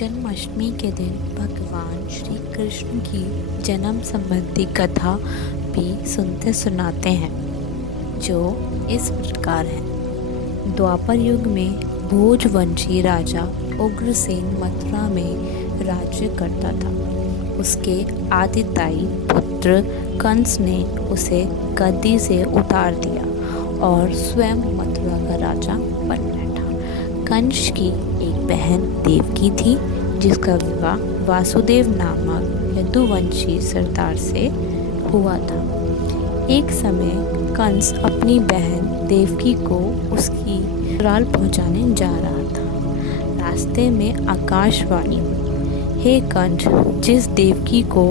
जन्माष्टमी के दिन भगवान श्री कृष्ण की जन्म संबंधी कथा भी सुनते सुनाते हैं, जो इस प्रकार है। द्वापर युग में भोजवंशी राजा उग्रसेन मथुरा में राज्य करता था। उसके आदिताई पुत्र कंस ने उसे गद्दी से उतार दिया और स्वयं मथुरा का राजा बन बैठा। कंस की एक बहन देवकी थी, जिसका विवाह वासुदेव नामक यदुवंशी सरदार से हुआ था। एक समय कंस अपनी बहन देवकी को उसकी ससुराल पहुंचाने जा रहा था। रास्ते में आकाशवाणी हुई, हे कंस, जिस देवकी को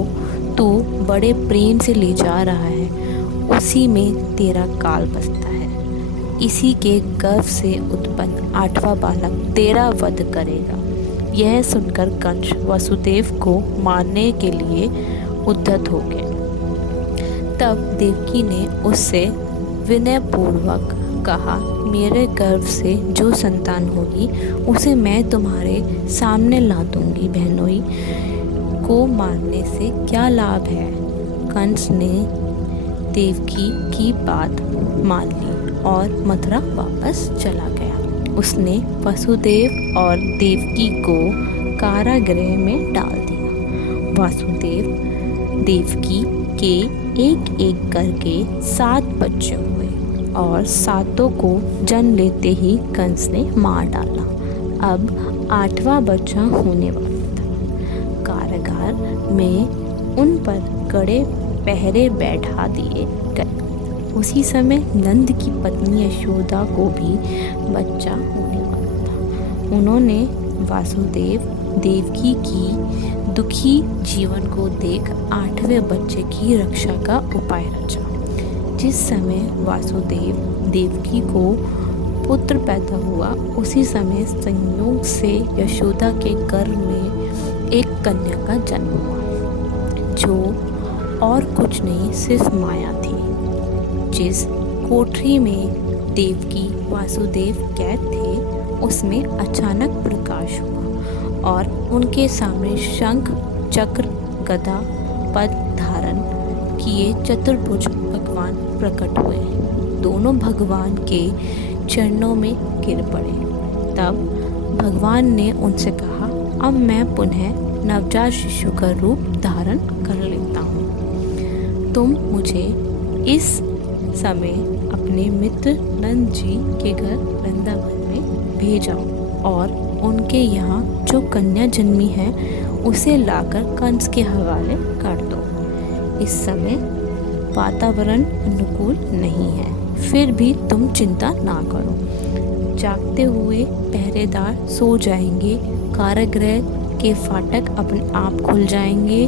तू बड़े प्रेम से ले जा रहा है, उसी में तेरा काल बसता है। इसी के गर्भ से उत्पन्न 8वां बालक तेरा वध करेगा। यह सुनकर कंस वसुदेव को मारने के लिए उद्यत हो गए। तब देवकी ने उससे विनयपूर्वक कहा, मेरे गर्भ से जो संतान होगी उसे मैं तुम्हारे सामने ला दूंगी। बहनोई को मारने से क्या लाभ है? कंस ने देवकी की बात मान ली और मथुरा वापस चला गया। उसने वसुदेव और देवकी को कारागृह में डाल दिया। वासुदेव देवकी के एक एक करके 7 बच्चे हुए और 7 को जन्म लेते ही कंस ने मार डाला। अब 8वां बच्चा होने वाला था। कारागार में उन पर कड़े पहरे बैठा दिए गए। उसी समय नंद की पत्नी यशोदा को भी बच्चा होने वाला था। उन्होंने वासुदेव देवकी की दुखी जीवन को देख 8वें बच्चे की रक्षा का उपाय रचा। जिस समय वासुदेव देवकी को पुत्र पैदा हुआ, उसी समय संयोग से यशोदा के गर्भ में एक कन्या का जन्म हुआ, जो और कुछ नहीं सिर्फ माया थी। जिस कोठरी में देवकी वासुदेव कैद थे, उसमें अचानक प्रकाश हुआ और उनके सामने शंख चक्र गदा पद धारण किए चतुर्भुज भगवान प्रकट हुए। दोनों भगवान के चरणों में गिर पड़े। तब भगवान ने उनसे कहा, अब मैं पुनः नवजात शिशु का रूप धारण कर लेता हूँ। तुम मुझे इस समय अपने मित्र नंद जी के घर वृंदावन में भेजाओ और उनके यहाँ जो कन्या जन्मी है उसे लाकर कंस के हवाले कर दो। इस समय वातावरण अनुकूल नहीं है, फिर भी तुम चिंता ना करो। जागते हुए पहरेदार सो जाएंगे, कारागृह के फाटक अपने आप खुल जाएंगे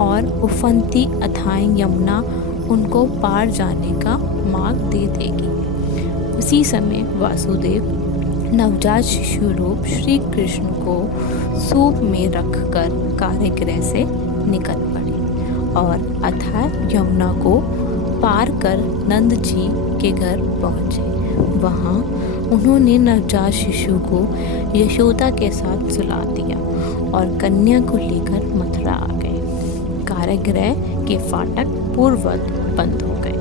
और उफनती अथाई यमुना उनको पार जाने का मार्ग दे देगी। उसी समय वासुदेव नवजात शिशु रूप श्री कृष्ण को सूप में रखकर कारागृह से निकल पड़े और अथाह यमुना को पार कर नंद जी के घर पहुँचे। वहाँ उन्होंने नवजात शिशु को यशोदा के साथ सुला दिया और कन्या को लेकर मथुरा आ गए। कारागृह के फाटक पूर्ववत बंद हो गए।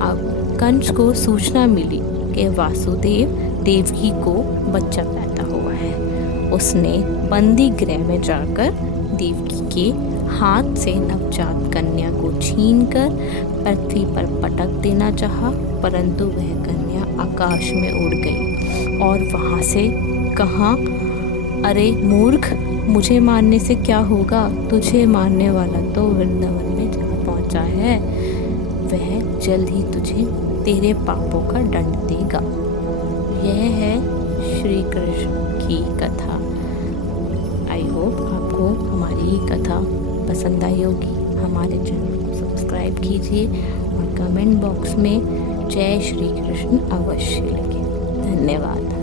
अब कंस को सूचना मिली कि वासुदेव देवकी को बच्चा पैदा हुआ है। उसने बंदी गृह में जाकर देवकी के हाथ से नवजात कन्या को छीनकर पृथ्वी पर पटक देना चाहा, परंतु वह कन्या आकाश में उड़ गई और वहाँ से कहा, अरे मूर्ख, मुझे मारने से क्या होगा? तुझे मारने वाला तो वृंदावन में जा पहुँचा है। वह जल्द ही तुझे तेरे पापों का दंड देगा। यह है श्री कृष्ण की कथा। आई होप आपको हमारी ये कथा पसंद आई होगी। हमारे चैनल को सब्सक्राइब कीजिए और कमेंट बॉक्स में जय श्री कृष्ण अवश्य लिखें। धन्यवाद।